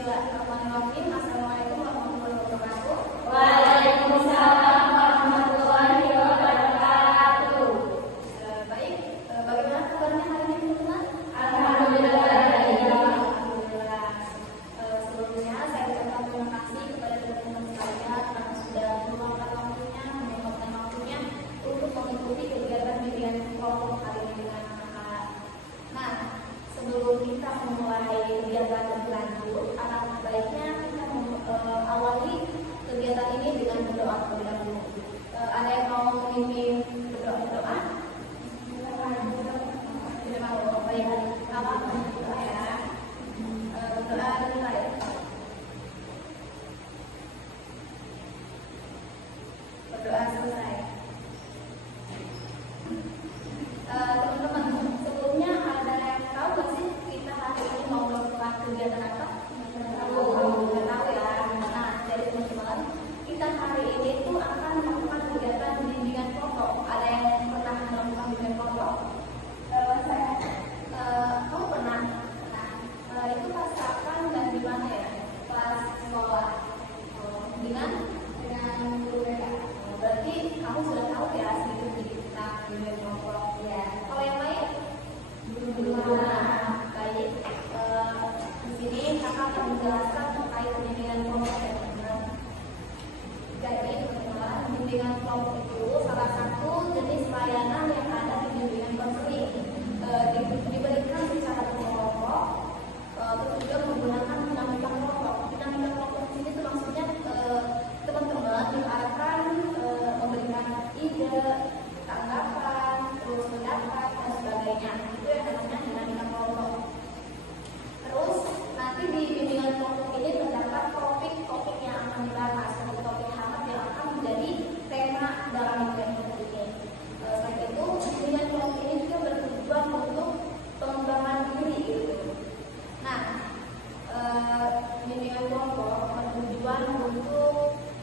Bismillahirrahmanirrahim. Assalamualaikum warahmatullahi wabarakatuh. Waalaikumsalam warahmatullahi wabarakatuh. Baik, bagaimana kabarnya hari ini teman-teman? Alhamdulillah. Alhamdulillah. Sebelumnya saya ucapkan terima kasih kepada teman-teman sekalian karena sudah meluangkan waktunya, menyempatkan waktunya untuk mengikuti kegiatan bimbingan kelompok hari ini dengan kakak. Nah, sebelum kita memulai kegiatan lebih lanjut, alangkah baiknya kita awali kegiatan ini dengan berdoa terlebih dahulu. Ada yang mau memimpin berdoa? Tidak mau. Baik, apa berdoa ya? Berdoa dimulai. Berdoa selesai. Teman-teman, sebelumnya ada yang tahu nggak sih kita hari ini mau melakukan kegiatan apa? Nggak tahu ya. Nah, jadi teman-teman, kita hari ini tuh akan melakukan kegiatan bimbingan kelompok. Ada yang pernah melakukan bimbingan kelompok? Saya. Kamu pernah? Nah, itu pas kapan dan di mana ya? Pas sekolah. Dengan guru BK. Berarti kamu sudah tahu ya sedikit tentang bimbingan kelompok ya. Kalau yang lain? Belum. Baik. Di sini kakak akan menjelaskan terkait bimbingan kelompok ya teman-teman. Jadi teman-teman, bimbingan kelompok itu salah satu jenis layanan yang ada di bimbingan konseling. Diberikan secara berkelompok, terus juga menggunakan dinamika kelompok. Dinamika kelompok di sini tuh maksudnya teman-teman diharapkan memberikan ide, tanggapan, terus pendapat dan sebagainya. Itu yang namanya dinamika kelompok. Terus nanti di bimbingan kelompok ini terdapat topik-topik yang akan dibahas, topik hangat yang akan menjadi tema dalam bimbingan kelompok ini. Selain itu, bimbingan kelompok ini juga bertujuan untuk pengembangan diri gitu. Nah, bimbingan kelompok bertujuan untuk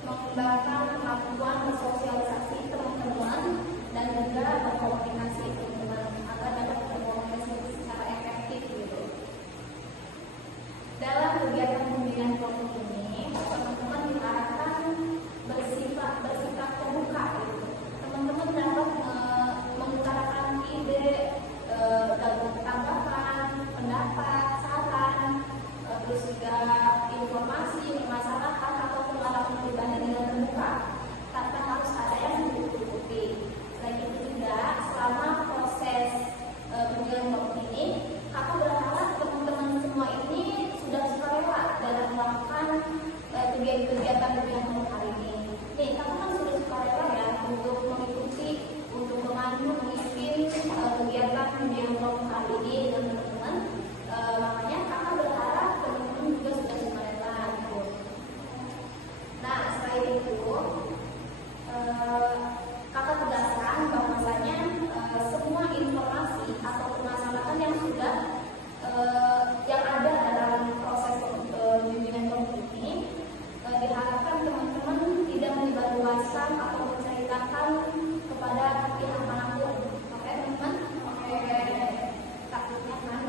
mengembangkan kemampuan bersosialisasi teman-teman dan juga berkomunikasi teman-teman agar dapat berkomunikasi secara efektif gitu. Dalam kegiatan bimbingan kelompok ini, teman-teman diharapkan bersifat terbuka gitu. Teman-teman dapat mengutarakan ide, tanggapan, pendapat, saran, terus juga informasi, masyarakat atau pengalaman pribadi dengan terbuka tanpa harus ada yang ditutupi. Selain itu juga selama proses bimbingan kelompok ini, aku berharap teman-teman semua ini sudah sukarela dalam melakukan kegiatan bimbingan kelompok hari ini. Nih, kamu kan sudah sukarela ya untuk mengikuti, untuk memandu, memimpin kegiatan bimbingan kelompok hari ini dengan teman-teman. Makanya kakak berharap teman-teman juga sudah sukarela gitu. Nah, selain itu kakak tegaskan bahwasanya semua informasi atau permasalahan yang sudah yang ada dalam proses bimbingan kelompok ini diharapkan teman-teman tidak menyebarluaskan atau menceritakan kepada pihak manapun. Oke teman-teman? Oke. Takutnya kan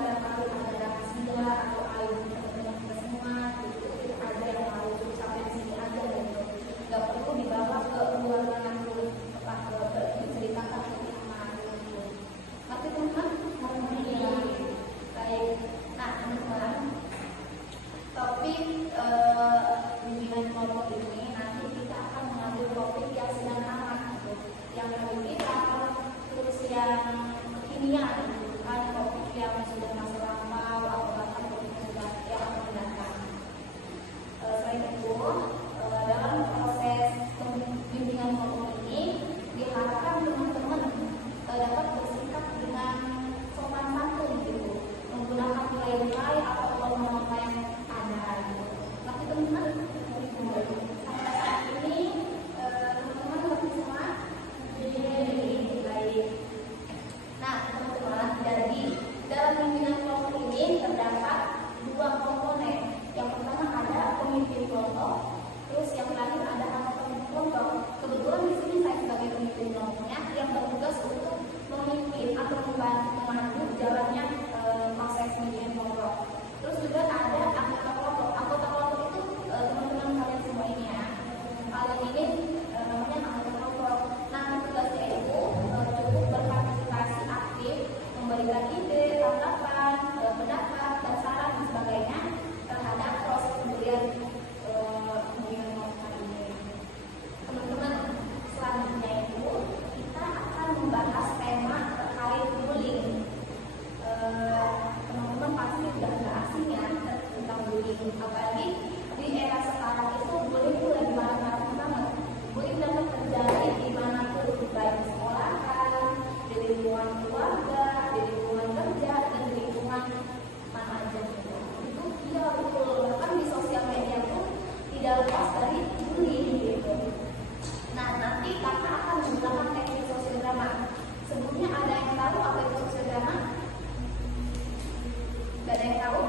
Gak ada yang tahu?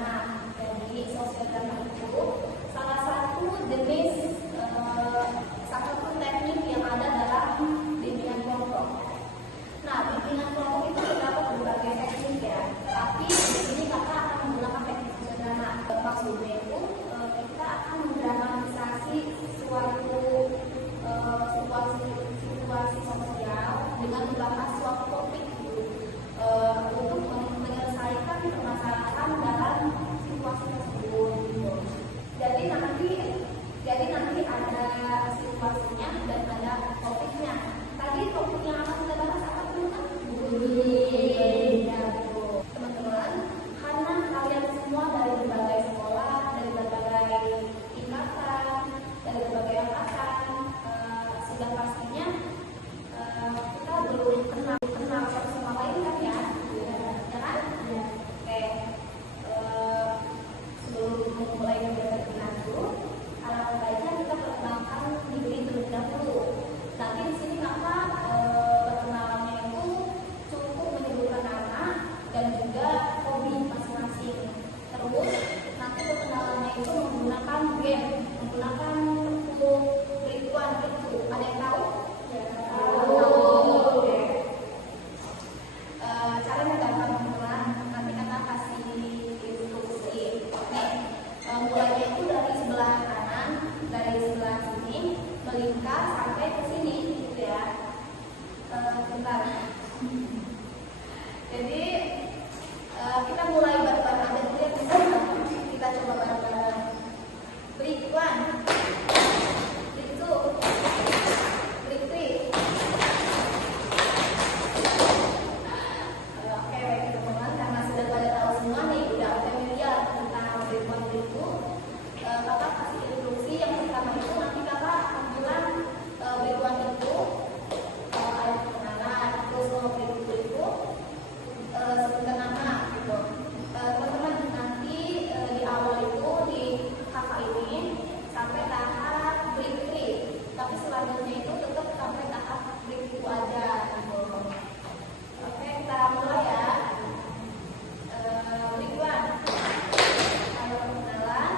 Nah, jadi sosiodrama itu salah satu jenis salah satu teknik yang ada dalam bimbingan kelompok. Nah, bimbingan kelompok itu terdapat berbagai teknik ya. Tapi di sini kakak akan menggunakan teknik sosiodrama. Maksudnya itu kita akan mendramatisasi suatu situasi sosial dengan membahas suatu topik untuk menyelesaikan permasalahan dalam situasi tersebut. Jadi nanti ada situasinya dan ada topiknya. Tadi topik yang akan kita bahas apa teman-teman? Bullying. Ya, betul. Teman-teman, karena kalian semua dari berbagai sekolah, dari berbagai tingkatan, dari berbagai angkatan, sudah pastinya kita belum kenal satu sama lain kan ya? Ya kan? Oke. Sebelum memulai berkenalan dulu, alangkah baiknya kita perkenalkan diri terlebih dahulu. Nanti di sini kakak perkenalannya itu cukup menyebutkan nama dan juga hobi masing-masing. Terus nanti perkenalannya itu menggunakan game, menggunakan kartu Rituan itu. Ada yang tahu? Ya, tahu. Oke. Caranya gampang teman-teman. Nanti kakak kasih instruksi. Oke. Mulainya itu dari sebelah kanan, dari sebelah sini melingkar sampai ke sini, gitu ya. Bentar. Jadi kita mulai bareng-bareng aja dulu ya. Kita coba bareng-bareng. Break one. Break two. Break three. Oke, baik teman-teman, karena sudah pada tahu semua nih, udah familiar tentang break one, break two. Kakak kasih instruksi yang pertama itu nanti kakak akan bilang break one itu ada perkenalan, terus break two itu sebentar nama gitu. Teman-teman nanti di awal itu di kakak ini sampai tahap break three, tapi selanjutnya itu tetap sampai tahap break two aja gitu. Oke, kita mulai ya. Break one. Ada perkenalan.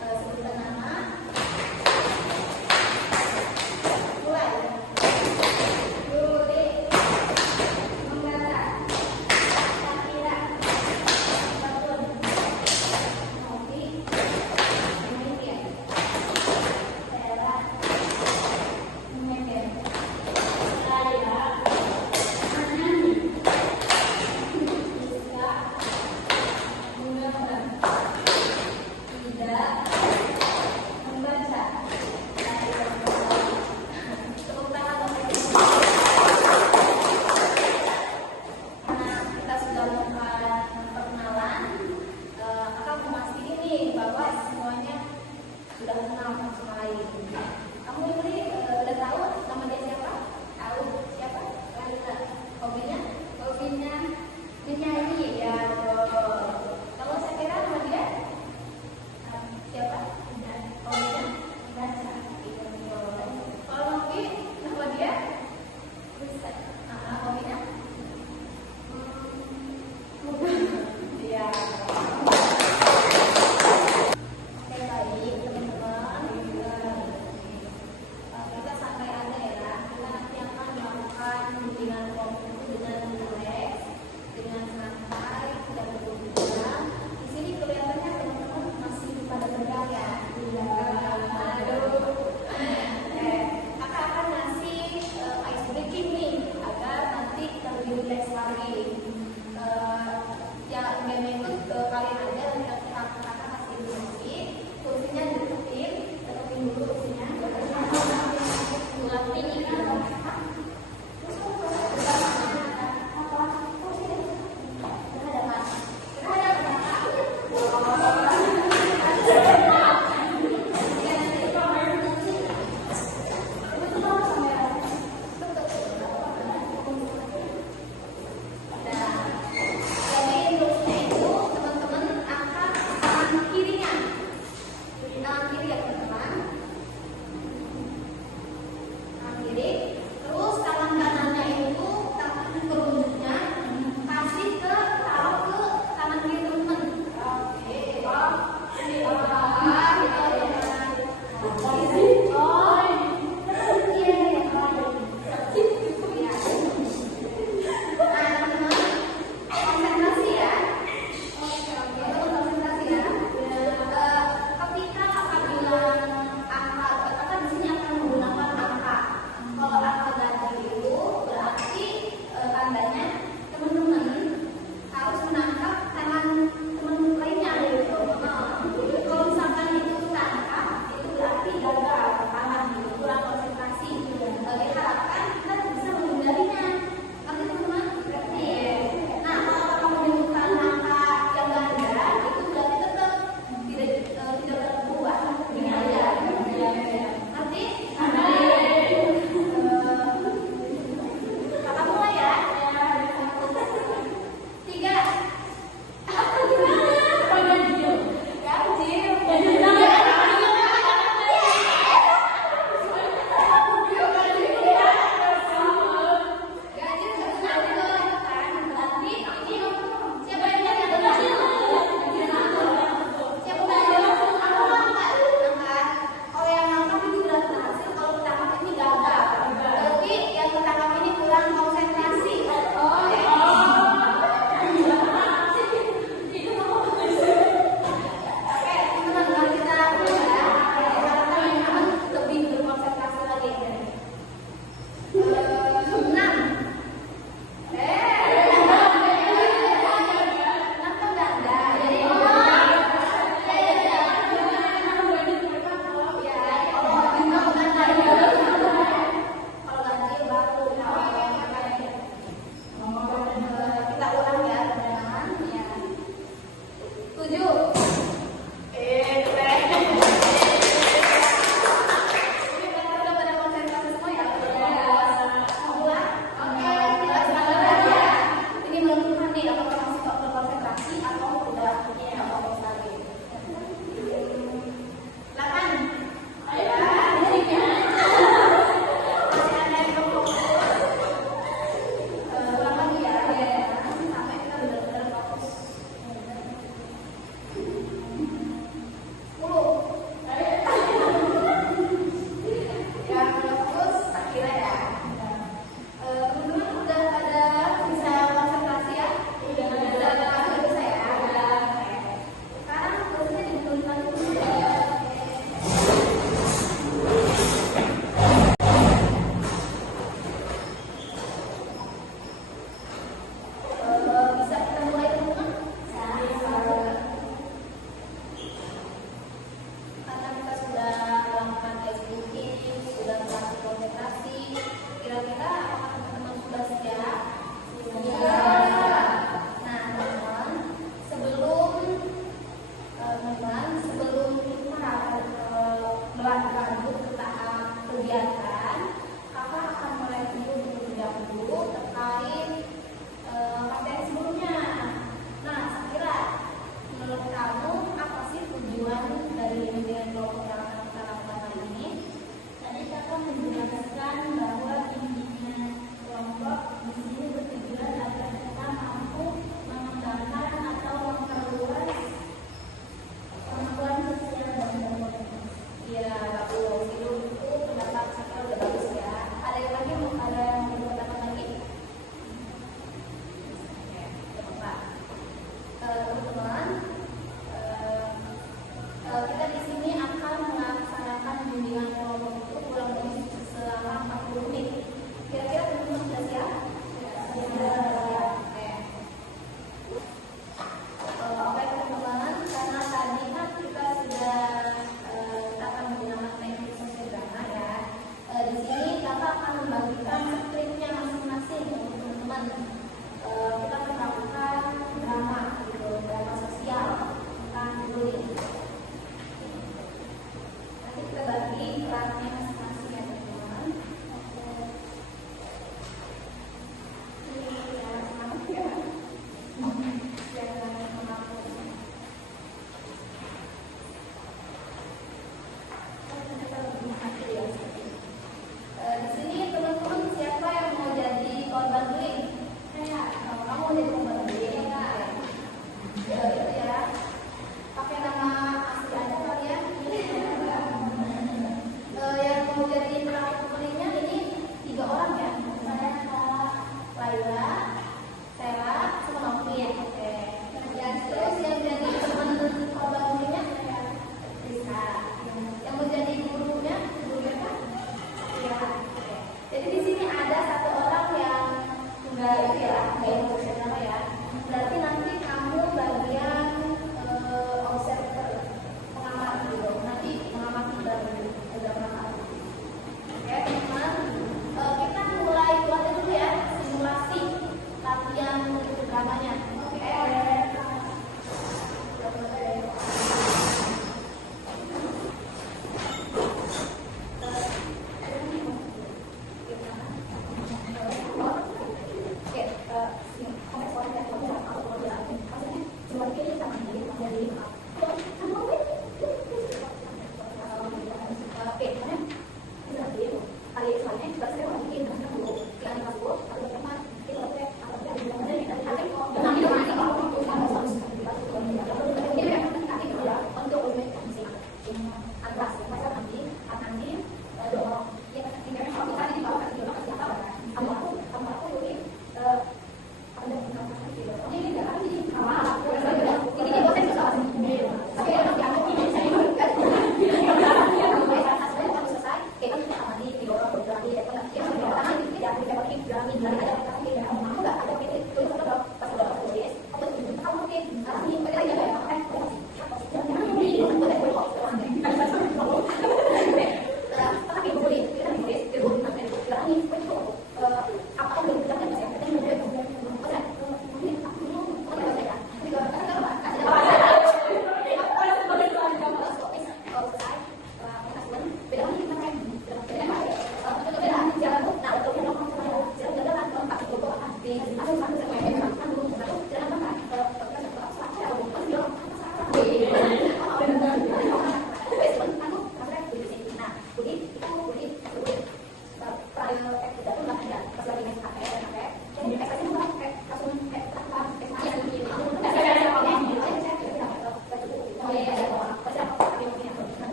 Sebutan nama. Mulai. Yuri. Menggata.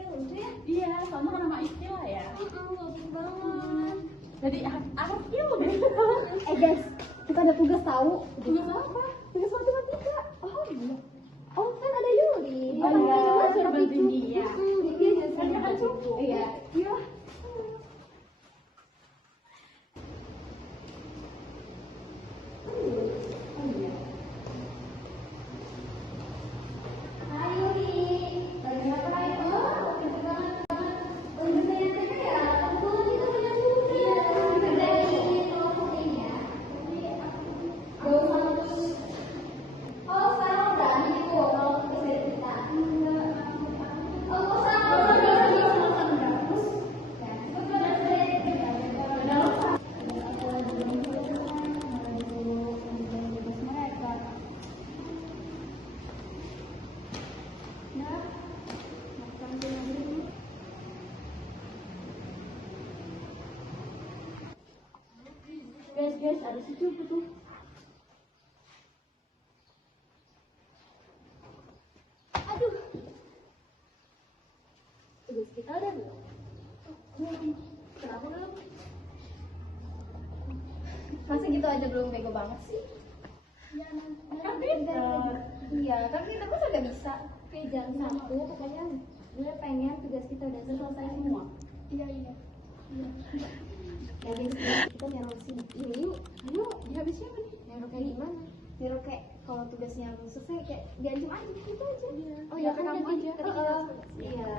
Oke, lucu ya? Iya, sama nama istilah ya. Bagus banget. Jadi akil deh. Guys, kita ada tugas tahu. Tugas apa? Tugas matematika. Oh iya. Oh kan ada Yuli. Oh iya, suruh bantuin dia. Jadi dia jadi Karena kan cukup. Iya. Iya. Oh iya. Hai Yuli. Lagi ngapain? Oh, pintar banget. Oh, ini saya tanya ya. Kebetulan kita punya tugas. Iya. Dari kelompok ini ya. Gak usah terus. Oh, sekarang udah nih kok kalau tugas dari kita. Oh, kok sama? Terus, ya, terus udah selesai. Guys, ada si cupu tuh. Aduh. Tugas kita udah belum? Kenapa belum? Masa gitu aja belum, bego banget sih? Ya, Kan pinter. Iya, kan kita kan udah bisa. Oke, jangan satu, pokoknya gue pengen tugas kita udah selesai semua. Iya. Jadi kita nyuruh sini. Yuk. Ayo, habis siapa nih? Nyuruh kayak gimana? Nyuruh kayak kalau tugasnya belum selesai kayak diancam aja gitu aja. Oh ya, kan kamu nanti aja. iya.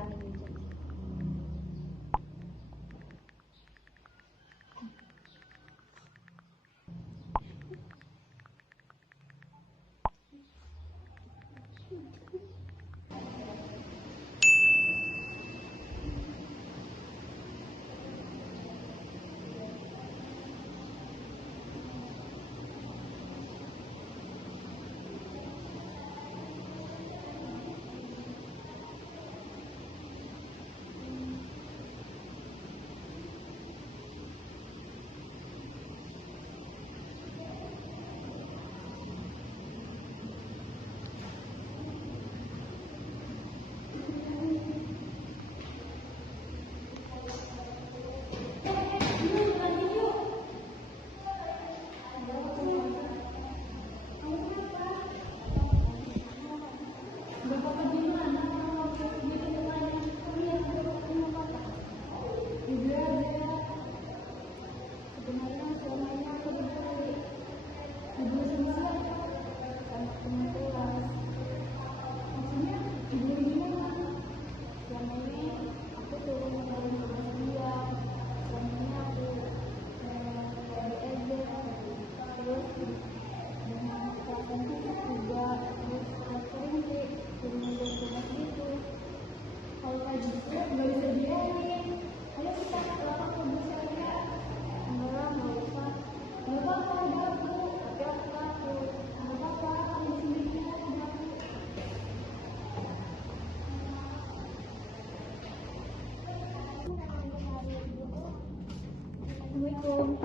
Assalamualaikum.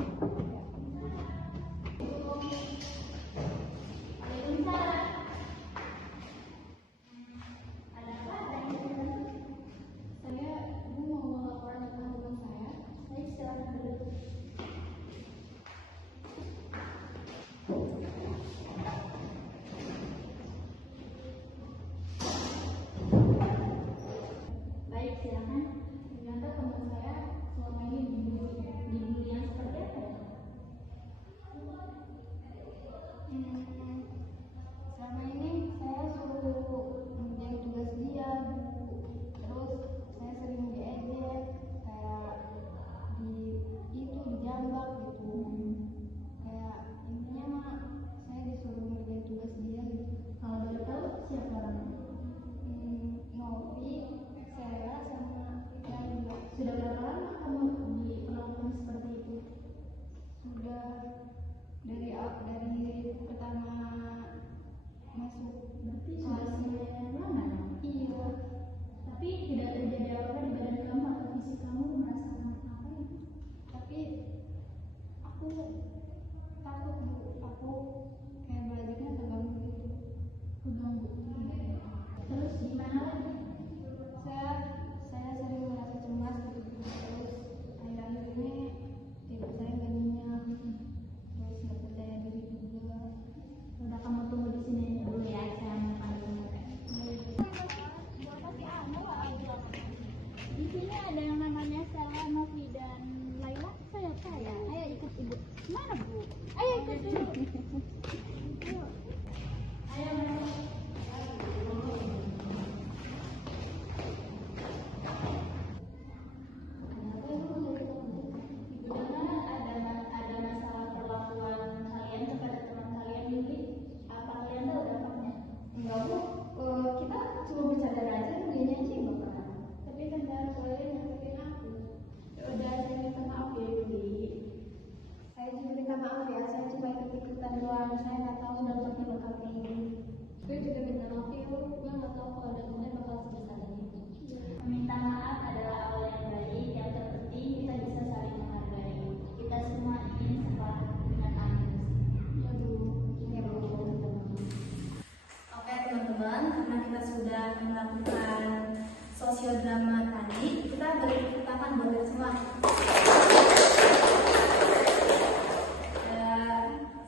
Baik, silakan. Ternyata teman saya selama ini di dunia seperti apa ya? sudah melakukan sosiodrama tadi, kita beri tepuk tangan buat semua.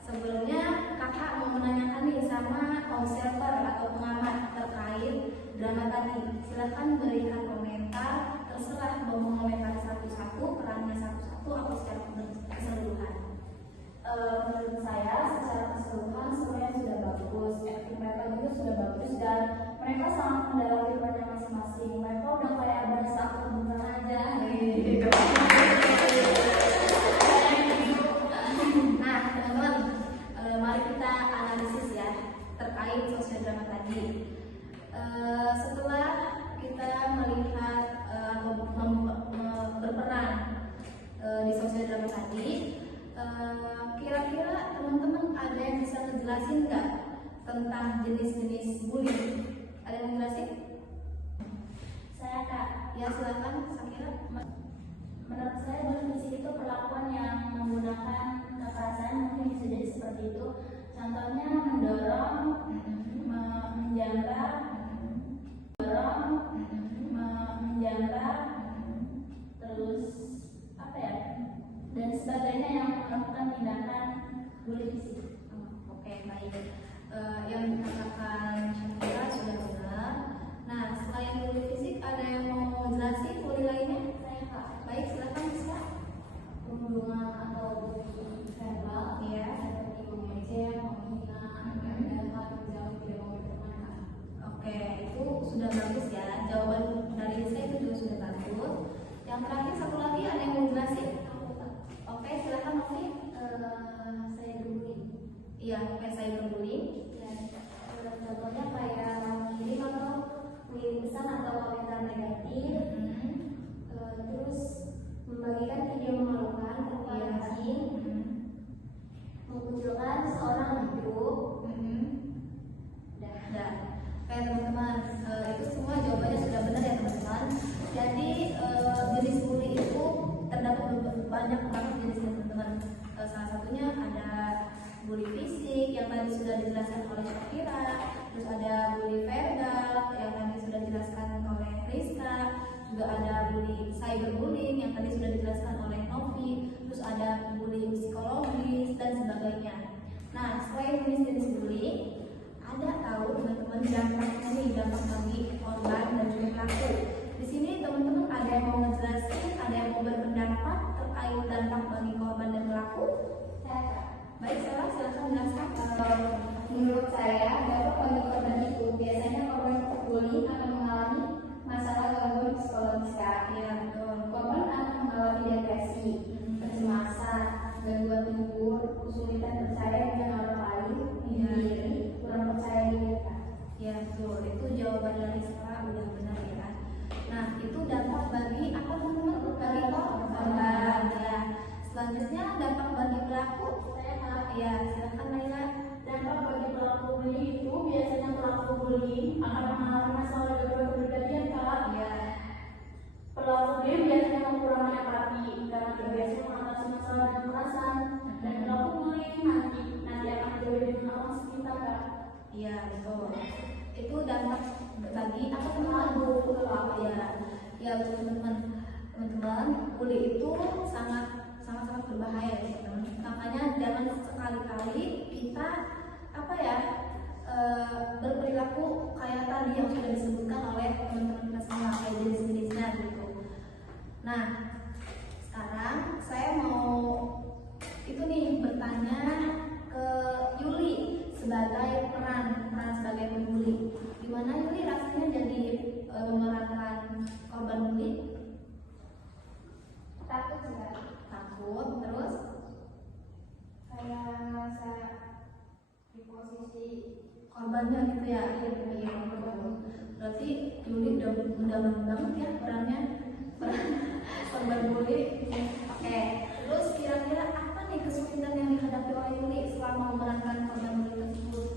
Sebelumnya kakak mau menanyakan nih sama observer atau pengamat terkait drama tadi. Silahkan berikan komentar, terserah mau mengomentari satu-satu, perannya satu-satu atau secara keseluruhan. Menurut saya secara keseluruhan semuanya sudah bagus, acting mereka juga sudah bagus dan mereka sangat mendalami perannya masing-masing. Mereka udah kayak berasa kebutuhan aja. Nah teman-teman, mari kita analisis ya terkait sosiodrama tadi. Setelah kita melihat atau berperan di sosiodrama tadi, kira-kira teman-teman ada yang bisa ngejelasin nggak tentang jenis-jenis bully? Ada yang ngejelasin? Saya kak. Ya silakan Sakira. Menurut saya bullying itu perlakuan yang menggunakan kekerasan, mungkin bisa jadi seperti itu. Contohnya mendorong, menjambak, terus apa ya? Dan sebagainya yang melakukan tindakan bullying fisik. Oke, baik. Yang dikatakan Syakira sudah benar. Nah, selain bully fisik, ada yang mau jelasin bully lainnya? Saya kak. Baik, silakan bisa. Pembunuhan atau bullying verbal, Iya. seperti mengejek, menghina, dan hal menjauh tidak mau berteman. Oke, itu sudah bagus ya. Jawaban dari saya itu juga sudah bagus. Yang terakhir satu lagi ada yang mau jelasin? Oke, silakan Novi. Saya bullying. Iya, oke, saya berbullying. Ya, contohnya kayak mengirim atau mengirim pesan atau komentar negatif, terus membagikan video memalukan berupa anjing, mengucilkan seorang di grup. Dan kayak teman-teman, itu semua jawabannya sudah benar ya teman-teman. Jadi jenis bully itu terdapat banyak banget jenisnya teman-teman. Salah satunya ada bully fisik yang tadi sudah dijelaskan oleh Syakira, terus ada bully verbal yang tadi sudah dijelaskan oleh Rizka, juga ada bully cyberbullying yang tadi sudah dijelaskan oleh Novi, terus ada bully psikologis dan sebagainya. Nah, selain jenis-jenis bullying, ada tahu teman-teman dampaknya nih, dampak bagi korban dan juga pelaku. Di sini teman-teman ada yang mau ngejelasin, ada yang mau berpendapat terkait dampak bagi korban dan pelaku? Baik, Sarah, silakan jelaskan. Menurut saya, dampak bagi korban itu biasanya korban bullying akan mengalami masalah gangguan psikologis. Ya, betul. Korban akan mengalami depresi, kecemasan, gangguan tidur, kesulitan percaya dengan orang lain, diri, kurang percaya diri. Ya, betul. Itu jawaban dari Sarah udah benar ya. Nah, itu dampak bagi apa teman-teman? Bagi korban. Ya. Selanjutnya dampak bagi pelaku. Ya, silakan Naila. Dampak bagi pelaku bullying itu biasanya pelaku bullying akan mengalami masalah gangguan kepribadian kak. Ya. Pelaku bullying biasanya mengurangi empati karena terbiasa mengatasi masalah dan perasaan. Dan pelaku bullying nanti akan menjauhi dengan orang sekitar kak. Iya, betul. Itu dampak bagi apa teman-teman? Ya, ya betul teman-teman. Teman-teman, bully itu sangat berbahaya ya teman. Makanya jangan sekali-kali kita apa ya berperilaku kayak tadi yang sudah disebutkan oleh teman-teman kita semua, kayak jenis-jenisnya gitu. Nah, sekarang saya mau itu nih bertanya ke Yuli sebagai peran sebagai pembuli. Gimana Yuli rasanya jadi memerankan korban bully? Takut nggak? Takut, terus Kayak ngerasa di posisi korbannya gitu ya. Iya, betul. Berarti Yuli udah banget ya peran korban bully. Oke, terus kira-kira apa nih kesulitan yang dihadapi oleh Yuli selama memerankan korban bully tersebut?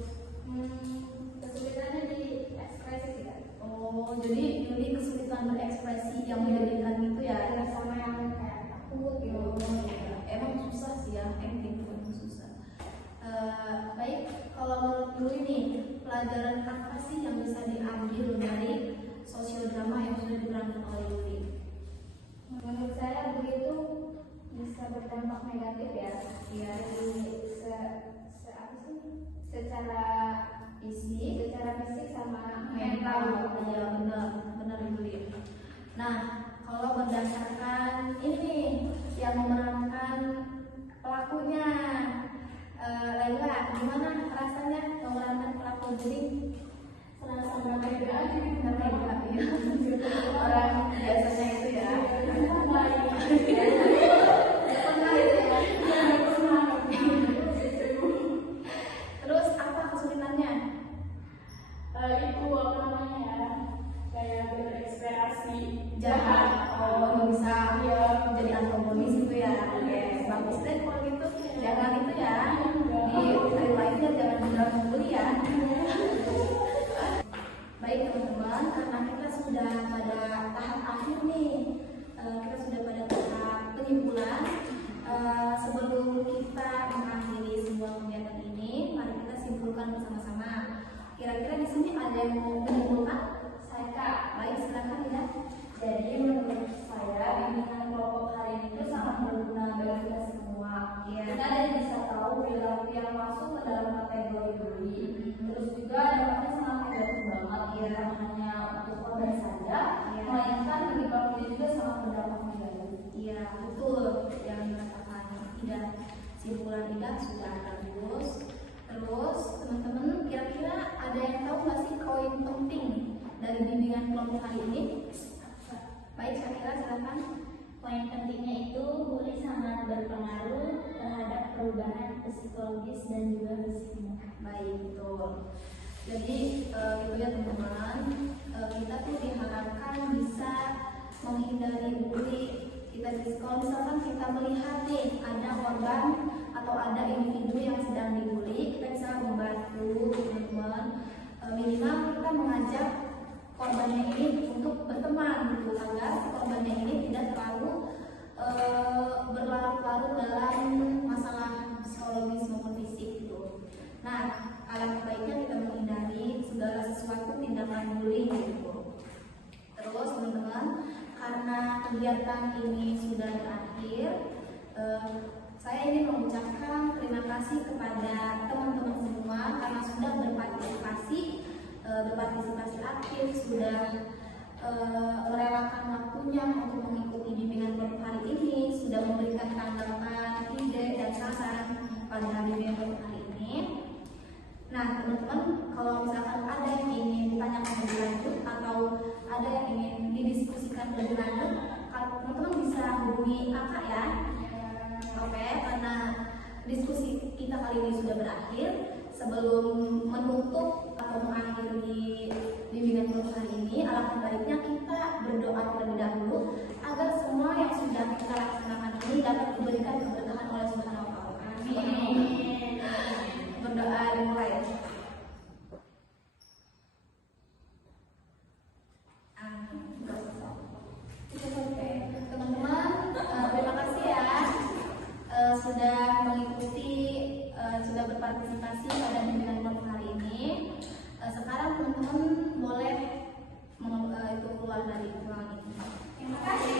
kesulitannya di ekspresi kan? Oh, jadi Yuli kesulitan berekspresi yang menjadikan itu ya. Sama yang kayak takut gitu. Oh, ya. Emang susah sih ya, acting itu emang susah. Baik, kalau menurut Yuli nih, pelajaran apa sih yang bisa diambil dari sosiodrama yang sudah diperankan oleh Yuli? Menurut saya begitu bisa berdampak negatif ya, secara fisik sama mental. Ya benar Yuli. Nah, kalau berdasarkan ini yang memerankan pelakunya, Laila, gimana rasanya memerankan pelaku Yuli? Serasa berbeda aja gitu. Orang biasanya itu ya. Terus apa kesulitannya? Itu apa namanya ya, kayak berekspresi Jahat. Oh, nggak bisa ya jadi antagonis itu ya. Oke, bagus deh kalau gitu. Jangan itu ya. Di real life-nya jangan bilang membuli ya. Baik teman-teman, karena kita sudah pada tahap akhir nih, kita sudah pada tahap penyimpulan. Sebelum kita mengakhiri semua kegiatan ini, mari kita simpulkan bersama-sama. Kira-kira di sini ada yang mau menyimpulkan? Saya Kak, Baik, silakan ya. jadi menurut saya bimbingan kelompok hari ini itu sangat berguna bagi kita semua. Iya. Kita jadi bisa tahu perilaku yang masuk ke dalam kategori bully. Terus juga dampaknya sangat negatif banget. Ya, hanya untuk korban saja, Iya. melainkan bagi pelakunya juga sangat berdampak negatif. Iya, betul yang dikatakan Ida. Simpulan Ida sudah bagus. Terus teman-teman kira-kira ada yang tahu nggak sih poin penting dari bimbingan kelompok hari ini? Baik, Syakira silakan. Poin pentingnya itu bully sangat berpengaruh terhadap perubahan psikologis dan juga fisiknya. Baik, betul. Jadi gitu ya teman-teman, kita tuh diharapkan bisa menghindari bully. Kalau misalkan kita melihat nih ada korban atau ada individu yang sedang dibully, kita bisa membantu teman-teman. Minimal kita mengajak korbannya ini untuk berteman gitu, agar si korbannya ini tidak terlalu berlarut-larut dalam masalah psikologis maupun fisik gitu. Nah, alangkah baiknya kita menghindari segala sesuatu tindakan bullying gitu. Terus teman-teman, karena kegiatan ini sudah berakhir, saya ingin mengucapkan terima kasih kepada teman-teman semua karena sudah berpartisipasi aktif, sudah merelakan waktunya untuk mengikuti bimbingan kelompok hari ini, sudah memberikan tanggapan, ide dan saran pada bimbingan kelompok hari ini. Nah teman-teman, kalau misalkan ada yang ingin ditanyakan lebih lanjut atau ada yang ingin didiskusikan lebih lanjut, teman-teman bisa hubungi kakak ya. Oke, karena diskusi kita kali ini sudah berakhir, sebelum menutup atau mengakhiri bimbingan kelompok hari ini, alangkah baiknya kita berdoa terlebih dahulu agar semua yang sudah kita laksanakan ini dapat diberikan keberkahan oleh Subhanahu wa Ta'ala. Amin. Berdoa dimulai. Oke, teman-teman, terima kasih ya sudah mengikuti, sudah berpartisipasi pada bimbingan kelompok hari ini. Sekarang teman-teman boleh itu keluar dari ruangan ini. Terima kasih.